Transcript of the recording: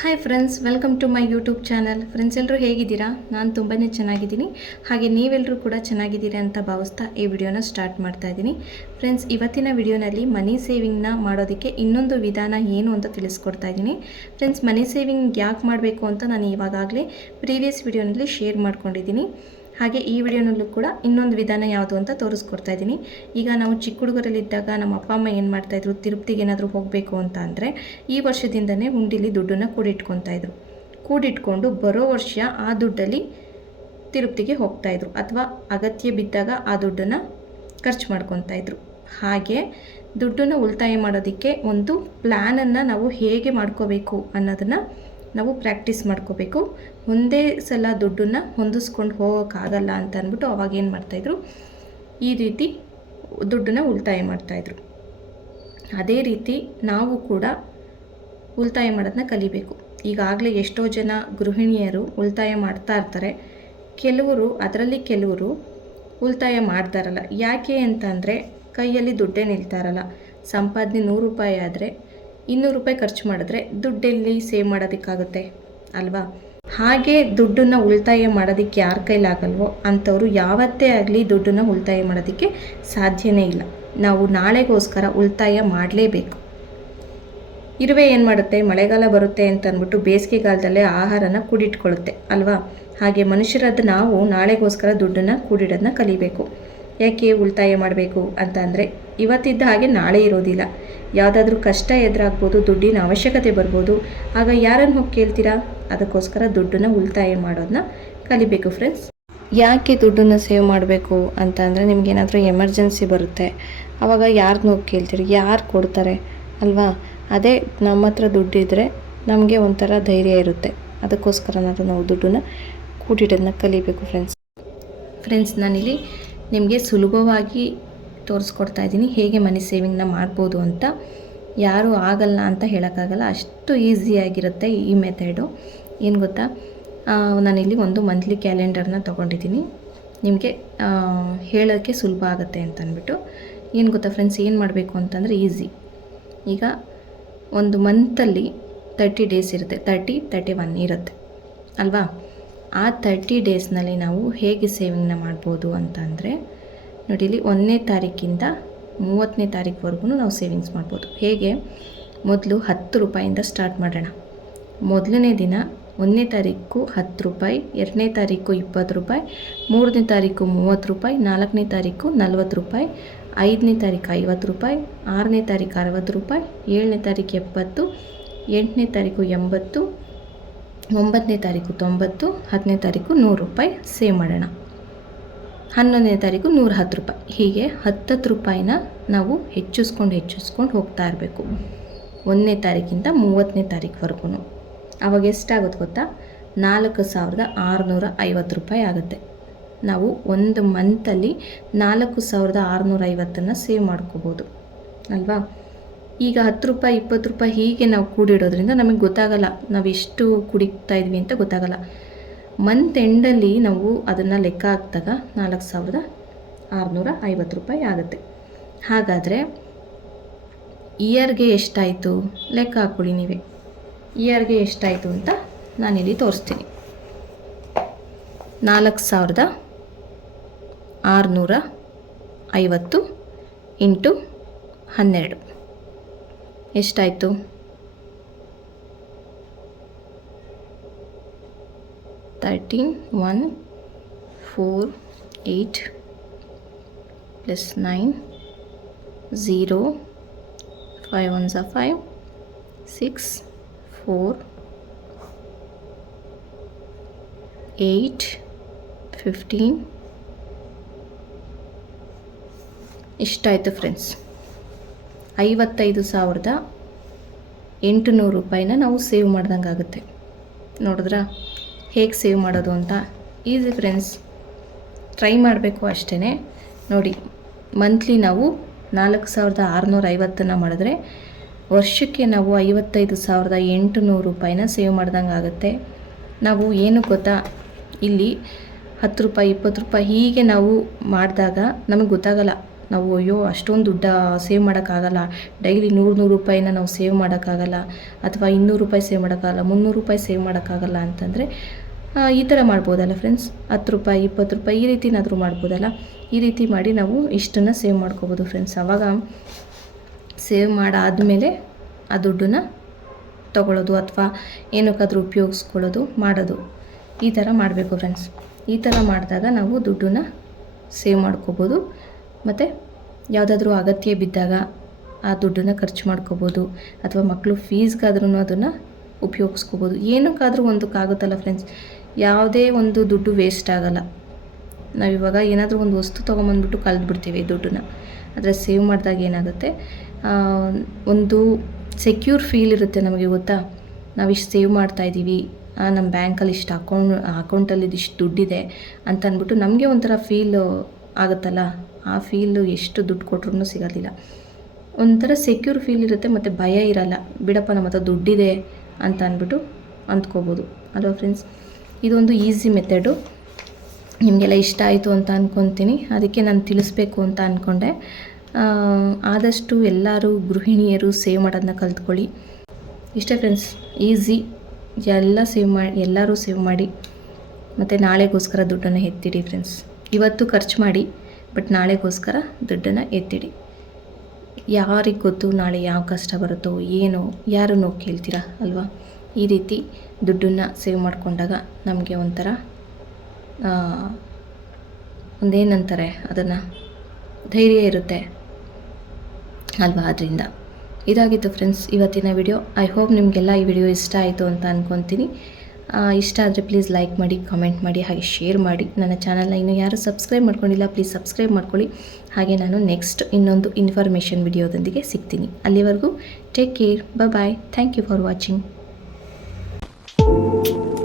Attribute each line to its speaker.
Speaker 1: Hi friends welcome to my YouTube channel friends ಎಲ್ಲರೂ ಹೇಗಿದ್ದೀರಾ? ನಾನು ತುಂಬಾ ಚೆನ್ನಾಗಿದ್ದೀನಿ. ಹಾಗೆ ನೀವೆಲ್ಲರೂ ಕೂಡ ಚೆನ್ನಾಗಿದ್ದೀರಾ ಅಂತ ಭಾವಿಸ್ತಾ ಈ ವಿಡಿಯೋನ ಸ್ಟಾರ್ಟ್ ಮಾಡ್ತಾ ಇದ್ದೀನಿ. ಫ್ರೆಂಡ್ಸ್ ಇವತ್ತಿನ ವಿಡಿಯೋನಲ್ಲಿ ಮನಿ ಸೇವಿಂಗ್ನ ಮಾಡೋದಕ್ಕೆ ಇನ್ನೊಂದು ವಿಧಾನ ಏನು ಅಂತ ತಿಳಿಸ್ಕೊಡ್ತಾ ಇದ್ದೀನಿ. ಫ್ರೆಂಡ್ಸ್ ಮನಿ ಸೇವಿಂಗ್ ಯಾಕೆ ಮಾಡಬೇಕು ಅಂತ ನಾನು ಇವಾಗಲೇ ಪ್ರೀವಿಯಸ್ ವಿಡಿಯೋನಲ್ಲಿ ಶೇರ್ ಮಾಡ್ಕೊಂಡಿದ್ದೀನಿ. ಹಾಗೆ ಈ ವಿಡಿಯೋನಲ್ಲೂ ಕೂಡ ಇನ್ನೊಂದು ವಿಧಾನ ಯಾವುದು ಅಂತ ತೋರಿಸ್ಕೊಡ್ತಾ ಇದ್ದೀನಿ. ಈಗ ನಾವು ಚಿಕ್ಕ ಹುಡುಗರಲ್ಲಿದ್ದಾಗ ನಮ್ಮ ಅಪ್ಪ, ಅಮ್ಮ ಏನು ಮಾಡ್ತಾಯಿದ್ರು ತಿರುಪ್ತಿಗೆ ಏನಾದರೂ ಹೋಗಬೇಕು ಅಂತ ಅಂದರೆ ಈ ವರ್ಷದಿಂದನೇ ಹುಂಡಿಲಿ ದುಡ್ಡನ್ನು ಕೂಡಿಟ್ಕೊತಾಯಿದ್ರು ಕೂಡಿಟ್ಕೊಂಡು ಬರೋ ವರ್ಷ ಆ ದುಡ್ಡಲ್ಲಿ ತಿರುಪ್ತಿಗೆ ಹೋಗ್ತಾಯಿದ್ರು ಅಥವಾ ಅಗತ್ಯ ಬಿದ್ದಾಗ ಆ ದುಡ್ಡನ್ನು ಖರ್ಚು ಮಾಡ್ಕೊತಾಯಿದ್ರು ಹಾಗೆ ದುಡ್ಡನ್ನು ಉಳಿತಾಯ ಮಾಡೋದಕ್ಕೆ ಒಂದು ಪ್ಲ್ಯಾನನ್ನು ನಾವು ಹೇಗೆ ಮಾಡ್ಕೋಬೇಕು ಅನ್ನೋದನ್ನು ನಾವು ಪ್ರಾಕ್ಟೀಸ್ ಮಾಡ್ಕೋಬೇಕು. ಒಂದೇ ಸಲ ದುಡ್ಡನ್ನು ಹೊಂದಿಸ್ಕೊಂಡು ಹೋಗೋಕ್ಕಾಗಲ್ಲ ಅಂತ ಅಂದ್ಬಿಟ್ಟು ಅವಾಗ ಏನು ಮಾಡ್ತಾಯಿದ್ರು? ಈ ರೀತಿ ದುಡ್ಡನ್ನು ಉಳಿತಾಯ ಮಾಡ್ತಾಯಿದ್ರು. ಅದೇ ರೀತಿ ನಾವು ಕೂಡ ಉಳಿತಾಯ ಮಾಡೋದನ್ನ ಕಲಿಬೇಕು. ಈಗಾಗಲೇ ಎಷ್ಟೋ ಜನ ಗೃಹಿಣಿಯರು ಉಳಿತಾಯ ಮಾಡ್ತಾ ಇರ್ತಾರೆ. ಕೆಲವರು, ಅದರಲ್ಲಿ ಕೆಲವರು ಉಳಿತಾಯ ಮಾಡ್ತಾರಲ್ಲ ಯಾಕೆ ಅಂತಂದರೆ ಕೈಯಲ್ಲಿ ದುಡ್ಡೇ ನಿಲ್ತಾರಲ್ಲ ಸಂಪಾದನೆ ನೂರು ರೂಪಾಯಿ ಆದರೆ ಇನ್ನೂರು ರೂಪಾಯಿ ಖರ್ಚು ಮಾಡಿದ್ರೆ ದುಡ್ಡೆಲ್ಲಿ ಸೇವ್ ಮಾಡೋದಕ್ಕಾಗುತ್ತೆ, ಅಲ್ವಾ? ಹಾಗೆ ದುಡ್ಡನ್ನು ಉಳಿತಾಯ ಮಾಡೋದಕ್ಕೆ ಯಾರ ಕೈಲಾಗಲ್ವೋ ಅಂಥವ್ರು ಯಾವತ್ತೇ ಆಗಲಿ ದುಡ್ಡನ್ನು ಉಳಿತಾಯ ಮಾಡೋದಕ್ಕೆ ಸಾಧ್ಯನೇ ಇಲ್ಲ. ನಾವು ನಾಳೆಗೋಸ್ಕರ ಉಳಿತಾಯ ಮಾಡಲೇಬೇಕು. ಇರುವೆ ಏನು ಮಾಡುತ್ತೆ? ಮಳೆಗಾಲ ಬರುತ್ತೆ ಅಂತ ಅಂದ್ಬಿಟ್ಟು ಬೇಸಿಗೆಗಾಲದಲ್ಲೇ ಆಹಾರನ ಕೂಡಿಟ್ಕೊಳ್ಳುತ್ತೆ, ಅಲ್ವಾ? ಹಾಗೆ ಮನುಷ್ಯರಾದ ನಾವು ನಾಳೆಗೋಸ್ಕರ ದುಡ್ಡನ್ನು ಕೂಡಿಡೋದನ್ನ ಕಲಿಬೇಕು. ಯಾಕೆ ಉಳಿತಾಯ ಮಾಡಬೇಕು ಅಂತ ಅಂದರೆ ಇವತ್ತಿದ್ದ ಹಾಗೆ ನಾಳೆ ಇರೋದಿಲ್ಲ. ಯಾವುದಾದ್ರೂ ಕಷ್ಟ ಎದುರಾಗ್ಬೋದು, ದುಡ್ಡಿನ ಅವಶ್ಯಕತೆ ಬರ್ಬೋದು. ಆಗ ಯಾರನ್ನು ಹೋಗಿ ಕೇಳ್ತೀರಾ? ಅದಕ್ಕೋಸ್ಕರ ದುಡ್ಡನ್ನು ಉಳಿತಾಯ ಮಾಡೋದನ್ನ ಕಲಿಬೇಕು ಫ್ರೆಂಡ್ಸ್ ಯಾಕೆ ದುಡ್ಡನ್ನು ಸೇವ್ ಮಾಡಬೇಕು ಅಂತ ಅಂದರೆ ನಿಮಗೇನಾದರೂ ಎಮರ್ಜೆನ್ಸಿ ಬರುತ್ತೆ. ಆವಾಗ ಯಾರನ್ನ ಹೋಗಿ ಕೇಳ್ತೀರಿ? ಯಾರು ಕೊಡ್ತಾರೆ? ಅಲ್ವಾ? ಅದೇ ನಮ್ಮ ಹತ್ರ ದುಡ್ಡಿದ್ರೆ ನಮಗೆ ಒಂಥರ ಧೈರ್ಯ ಇರುತ್ತೆ. ಅದಕ್ಕೋಸ್ಕರನಾದ್ರೂ ನಾವು ದುಡ್ಡನ್ನು ಕೂಡಿಡೋದನ್ನ ಕಲಿಬೇಕು ಫ್ರೆಂಡ್ಸ್ ಫ್ರೆಂಡ್ಸ್ ನಾನಿಲ್ಲಿ ನಿಮಗೆ ಸುಲಭವಾಗಿ ತೋರಿಸ್ಕೊಡ್ತಾ ಇದ್ದೀನಿ. ಹೇಗೆ ಮನಿ ಸೇವಿಂಗ್ನ ಮಾಡ್ಬೋದು ಅಂತ. ಯಾರೂ ಆಗಲ್ಲ ಅಂತ ಹೇಳೋಕ್ಕಾಗಲ್ಲ. ಅಷ್ಟು ಈಸಿಯಾಗಿರುತ್ತೆ ಈ ಮೆಥಡು ಏನು ಗೊತ್ತಾ? ನಾನಿಲ್ಲಿ ಒಂದು ಮಂತ್ಲಿ ಕ್ಯಾಲೆಂಡರ್ನ ತೊಗೊಂಡಿದ್ದೀನಿ. ನಿಮಗೆ ಹೇಳೋಕ್ಕೆ ಸುಲಭ ಆಗುತ್ತೆ ಅಂತ ಅಂದ್ಬಿಟ್ಟು ಏನು ಗೊತ್ತಾ ಫ್ರೆಂಡ್ಸ್ ಏನು ಮಾಡಬೇಕು ಅಂತಂದರೆ ಈಸಿ ಈಗ ಒಂದು ಮಂತಲ್ಲಿ ತರ್ಟಿ ಡೇಸ್ ಇರುತ್ತೆ. ತರ್ಟಿ ತರ್ಟಿ ಒನ್ ಇರುತ್ತೆ. ಅಲ್ವಾ? ಆ ತರ್ಟಿ ಡೇಸ್ನಲ್ಲಿ ನಾವು ಹೇಗೆ ಸೇವಿಂಗ್ನ ಮಾಡ್ಬೋದು ಅಂತ ಅಂದರೆ ನೋಡಿ, ಇಲ್ಲಿ ಒಂದನೇ ತಾರೀಕಿಂದ ಮೂವತ್ತನೇ ತಾರೀಕುವರೆಗೂ ನಾವು ಸೇವಿಂಗ್ಸ್ ಮಾಡ್ಬೋದು. ಹೇಗೆ? ಮೊದಲು ಹತ್ತು ರೂಪಾಯಿಂದ ಸ್ಟಾರ್ಟ್ ಮಾಡೋಣ. ಮೊದಲನೇ ದಿನ ಒಂದನೇ ತಾರೀಕು ಹತ್ತು ರೂಪಾಯಿ, ಎರಡನೇ ತಾರೀಕು ಇಪ್ಪತ್ತು ರೂಪಾಯಿ, ಮೂರನೇ ತಾರೀಕು ಮೂವತ್ತು ರೂಪಾಯಿ, ನಾಲ್ಕನೇ ತಾರೀಕು ನಲ್ವತ್ತು ರೂಪಾಯಿ, ಐದನೇ ತಾರೀಕು ಐವತ್ತು ರೂಪಾಯಿ, ಆರನೇ ತಾರೀಕು ಅರವತ್ತು ರೂಪಾಯಿ, ಏಳನೇ ತಾರೀಕು ಎಪ್ಪತ್ತು, ಎಂಟನೇ ತಾರೀಕು ಎಂಬತ್ತು, ಒಂಬತ್ತನೇ ತಾರೀಕು ತೊಂಬತ್ತು, ಹತ್ತನೇ ತಾರೀಕು ನೂರು ರೂಪಾಯಿ ಸೇವ್ ಮಾಡೋಣ. ಹನ್ನೊಂದನೇ ತಾರೀಕು ನೂರ ಹತ್ತು ರೂಪಾಯಿ. ಹೀಗೆ ಹತ್ತತ್ತು ರೂಪಾಯಿನ ನಾವು ಹೆಚ್ಚಿಸ್ಕೊಂಡು ಹೆಚ್ಚಿಸ್ಕೊಂಡು ಹೋಗ್ತಾ ಇರಬೇಕು. ಒಂದನೇ ತಾರೀಕಿಂದ ಮೂವತ್ತನೇ ತಾರೀಕುವರೆಗೂ. ಅವಾಗ ಎಷ್ಟಾಗುತ್ತೆ ಗೊತ್ತಾ? ನಾಲ್ಕು ಸಾವಿರದ ಆರುನೂರ ಐವತ್ತು ರೂಪಾಯಿ ಆಗುತ್ತೆ. ನಾವು ಒಂದು ಮಂತಲ್ಲಿ ನಾಲ್ಕು ಸಾವಿರದ ಆರುನೂರ ಐವತ್ತನ್ನು ಸೇವ್ ಮಾಡ್ಕೋಬೋದು. ಅಲ್ವಾ? ಈಗ ಹತ್ತು ರೂಪಾಯಿ, ಇಪ್ಪತ್ತು ರೂಪಾಯಿ ಹೀಗೆ ನಾವು ಕೂಡಿಡೋದ್ರಿಂದ ನಮಗೆ ಗೊತ್ತಾಗಲ್ಲ ನಾವು ಎಷ್ಟು ಕುಡಿತಾ ಇದ್ವಿ ಅಂತ ಗೊತ್ತಾಗಲ್ಲ. ಮಂತ್ ಎಂಡಲ್ಲಿ ನಾವು ಅದನ್ನು ಲೆಕ್ಕ ಹಾಕಿದಾಗ ನಾಲ್ಕು ಸಾವಿರದ ಆರುನೂರ ಐವತ್ತು ರೂಪಾಯಿ ಆಗುತ್ತೆ. ಹಾಗಾದರೆ ಇಯರ್ಗೆ ಎಷ್ಟಾಯಿತು? ಲೆಕ್ಕ ಹಾಕ್ಕೊಳ್ಳಿ ನೀವೇ. ಇಯರ್ಗೆ ಎಷ್ಟಾಯಿತು ಅಂತ ನಾನಿಲ್ಲಿ ತೋರಿಸ್ತೀನಿ. ನಾಲ್ಕು ಸಾವಿರದ ಆರುನೂರ ಐವತ್ತು ಇಂಟು ಹನ್ನೆರಡು. ಎಷ್ಟಾಯಿತು? Thirteen one four eight plus nine zero five one zero five six four eight fifteen ಇಷ್ಟಾಯಿತು friends ಐವತ್ತೈದು ಸಾವಿರದ ಎಂಟುನೂರು ರೂಪಾಯಿನ ನಾವು ಸೇವ್ ಮಾಡ್ದಂಗೆ ಆಗುತ್ತೆ ನೋಡಿದ್ರಾ? ಹೇಗೆ ಸೇವ್ ಮಾಡೋದು ಅಂತ ಈಸಿ ಫ್ರೆಂಡ್ಸ್ ಟ್ರೈ ಮಾಡಬೇಕು ಅಷ್ಟೇ ನೋಡಿ, ಮಂತ್ಲಿ ನಾವು ನಾಲ್ಕು ಸಾವಿರದ ಆರುನೂರ ಐವತ್ತನ್ನು ಮಾಡಿದ್ರೆ ವರ್ಷಕ್ಕೆ ನಾವು ಐವತ್ತೈದು ಸಾವಿರದ ಎಂಟು ನೂರು ರೂಪಾಯಿನ ಸೇವ್ ಮಾಡ್ದಂಗೆ ಆಗುತ್ತೆ. ನಾವು ಏನು ಗೊತ್ತಾ? ಇಲ್ಲಿ ಹತ್ತು ರೂಪಾಯಿ, ಇಪ್ಪತ್ತು ರೂಪಾಯಿ ಹೀಗೆ ನಾವು ಮಾಡಿದಾಗ ನಮಗೆ ಗೊತ್ತಾಗಲ್ಲ. ನಾವು ಅಯ್ಯೋ, ಅಷ್ಟೊಂದು ದುಡ್ಡ ಸೇವ್ ಮಾಡೋಕ್ಕಾಗಲ್ಲ. ಡೈಲಿ ನೂರು ನೂರು ರೂಪಾಯಿನ ನಾವು ಸೇವ್ ಮಾಡೋಕ್ಕಾಗಲ್ಲ. ಅಥವಾ ಇನ್ನೂರು ರೂಪಾಯಿ ಸೇವ್ ಮಾಡೋಕ್ಕಾಗಲ್ಲ, ಮುನ್ನೂರು ರೂಪಾಯಿ ಸೇವ್ ಮಾಡೋಕ್ಕಾಗಲ್ಲ ಅಂತಂದರೆ ಈ ಥರ ಮಾಡ್ಬೋದಲ್ಲ ಫ್ರೆಂಡ್ಸ್ ಹತ್ತು ರೂಪಾಯಿ, ಇಪ್ಪತ್ತು ರೂಪಾಯಿ, ಈ ರೀತಿನಾದರೂ ಮಾಡ್ಬೋದಲ್ಲ? ಈ ರೀತಿ ಮಾಡಿ ನಾವು ಇಷ್ಟನ್ನು ಸೇವ್ ಮಾಡ್ಕೋಬೋದು ಫ್ರೆಂಡ್ಸ್ ಆವಾಗ ಸೇವ್ ಮಾಡಾದಮೇಲೆ ಆ ದುಡ್ಡನ್ನ ತಗೊಳ್ಳೋದು ಅಥವಾ ಏನಕ್ಕಾದರೂ ಉಪಯೋಗಿಸ್ಕೊಳ್ಳೋದು, ಮಾಡೋದು. ಈ ಥರ ಮಾಡಬೇಕು ಫ್ರೆಂಡ್ಸ್ ಈ ಥರ ಮಾಡಿದಾಗ ನಾವು ದುಡ್ಡನ್ನು ಸೇವ್ ಮಾಡ್ಕೋಬೋದು. ಮತ್ತು ಯಾವುದಾದ್ರೂ ಅಗತ್ಯ ಬಿದ್ದಾಗ ಆ ದುಡ್ಡನ್ನು ಖರ್ಚು ಮಾಡ್ಕೋಬೋದು. ಅಥವಾ ಮಕ್ಕಳು ಫೀಸ್ಗಾದ್ರೂ ಅದನ್ನು ಉಪಯೋಗಿಸ್ಕೋಬೋದು. ಏನಕ್ಕಾದರೂ ಒಂದಕ್ಕಾಗುತ್ತಲ್ಲ ಫ್ರೆಂಡ್ಸ್ ಯಾವುದೇ ಒಂದು ದುಡ್ಡು ವೇಸ್ಟ್ ಆಗಲ್ಲ. ನಾವಿವಾಗ ಏನಾದರೂ ಒಂದು ವಸ್ತು ತೊಗೊಂಬಂದ್ಬಿಟ್ಟು ಕಳೆದ್ಬಿಡ್ತೀವಿ ದುಡ್ಡನ್ನ. ಆದರೆ ಸೇವ್ ಮಾಡಿದಾಗ ಏನಾಗುತ್ತೆ? ಒಂದು ಸೆಕ್ಯೂರ್ ಫೀಲ್ ಇರುತ್ತೆ ನಮಗೆ ಗೊತ್ತಾ? ನಾವು ಇಷ್ಟು ಸೇವ್ ಮಾಡ್ತಾಯಿದ್ದೀವಿ ನಮ್ಮ ಬ್ಯಾಂಕಲ್ಲಿ ಇಷ್ಟು ಅಕೌಂಟ್ ಅಕೌಂಟಲ್ಲಿ ಇದಿಷ್ಟು ದುಡ್ಡಿದೆ ಅಂತ ಅಂದ್ಬಿಟ್ಟು ನಮಗೆ ಒಂಥರ ಫೀಲ್ ಆಗುತ್ತಲ್ಲ? ಆ ಫೀಲು ಎಷ್ಟು ದುಡ್ಡು ಕೊಟ್ರೂ ಸಿಗೋದಿಲ್ಲ. ಒಂಥರ ಸೆಕ್ಯೂರ್ ಫೀಲ್ ಇರುತ್ತೆ ಮತ್ತು ಭಯ ಇರಲ್ಲ. ಬಿಡಪ್ಪ ನಮ್ಮ ಹತ್ರ ದುಡ್ಡಿದೆ ಅಂತ ಅಂದ್ಬಿಟ್ಟು ಅಂದ್ಕೋಬೋದು ಅಲ್ವಾ ಫ್ರೆಂಡ್ಸ್ ಇದೊಂದು ಈಸಿ ಮೆಥಡು ನಿಮಗೆಲ್ಲ ಇಷ್ಟ ಆಯಿತು ಅಂತ ಅಂದ್ಕೊತೀನಿ ಅದಕ್ಕೆ ನಾನು ತಿಳಿಸ್ಬೇಕು ಅಂತ ಅಂದ್ಕೊಂಡೆ ಆದಷ್ಟು ಎಲ್ಲರೂ ಗೃಹಿಣಿಯರು ಸೇವ್ ಮಾಡೋದನ್ನ ಕಲ್ತ್ಕೊಳ್ಳಿ. ಇಷ್ಟೇ ಫ್ರೆಂಡ್ಸ್ ಈಸಿ ಎಲ್ಲ ಸೇವ್ ಮಾಡಿ ಎಲ್ಲರೂ ಸೇವ್ ಮಾಡಿ. ಮತ್ತು ನಾಳೆಗೋಸ್ಕರ ದುಡ್ಡನ್ನು ಎತ್ತಿಡಿ ಫ್ರೆಂಡ್ಸ್ ಇವತ್ತು ಖರ್ಚು ಮಾಡಿ ಬಟ್ ನಾಳೆಗೋಸ್ಕರ ದುಡ್ಡನ್ನು ಎತ್ತಿಡಿ. ಯಾರಿಗೆ ಗೊತ್ತು, ನಾಳೆ ಯಾವ ಕಷ್ಟ ಬರುತ್ತೋ, ಏನೋ, ಯಾರನ್ನೋ ಕೇಳ್ತೀರಾ ಅಲ್ವಾ? ಈ ರೀತಿ ದುಡ್ಡನ್ನು ಸೇವ್ ಮಾಡಿಕೊಂಡಾಗ ನಮಗೆ ಒಂಥರ ಒಂದೇನಂತಾರೆ ಅದನ್ನು ಧೈರ್ಯ ಇರುತ್ತೆ ಅಲ್ವಾ ಅದರಿಂದ. ಇದಾಗಿತ್ತು ಫ್ರೆಂಡ್ಸ್ ಇವತ್ತಿನ ವಿಡಿಯೋ ಐ ಹೋಪ್ ನಿಮಗೆಲ್ಲ ಈ ವಿಡಿಯೋ ಇಷ್ಟ ಆಯಿತು ಅಂತ ಅಂದ್ಕೊತೀನಿ ಇಷ್ಟ ಆದರೆ ಪ್ಲೀಸ್ ಲೈಕ್ ಮಾಡಿ ಕಮೆಂಟ್ ಮಾಡಿ, ಹಾಗೆ ಶೇರ್ ಮಾಡಿ. ನನ್ನ ಚಾನಲ್ನ ಇನ್ನೂ ಯಾರು ಸಬ್ಸ್ಕ್ರೈಬ್ ಮಾಡ್ಕೊಂಡಿಲ್ಲ ಪ್ಲೀಸ್ ಸಬ್ಸ್ಕ್ರೈಬ್ ಮಾಡ್ಕೊಳ್ಳಿ. ಹಾಗೆ ನಾನು ನೆಕ್ಸ್ಟ್ ಇನ್ನೊಂದು ಇನ್ಫಾರ್ಮೇಷನ್ ವಿಡಿಯೋದೊಂದಿಗೆ ಸಿಗ್ತೀನಿ. ಅಲ್ಲಿವರೆಗೂ take care bye thank you for watching thank you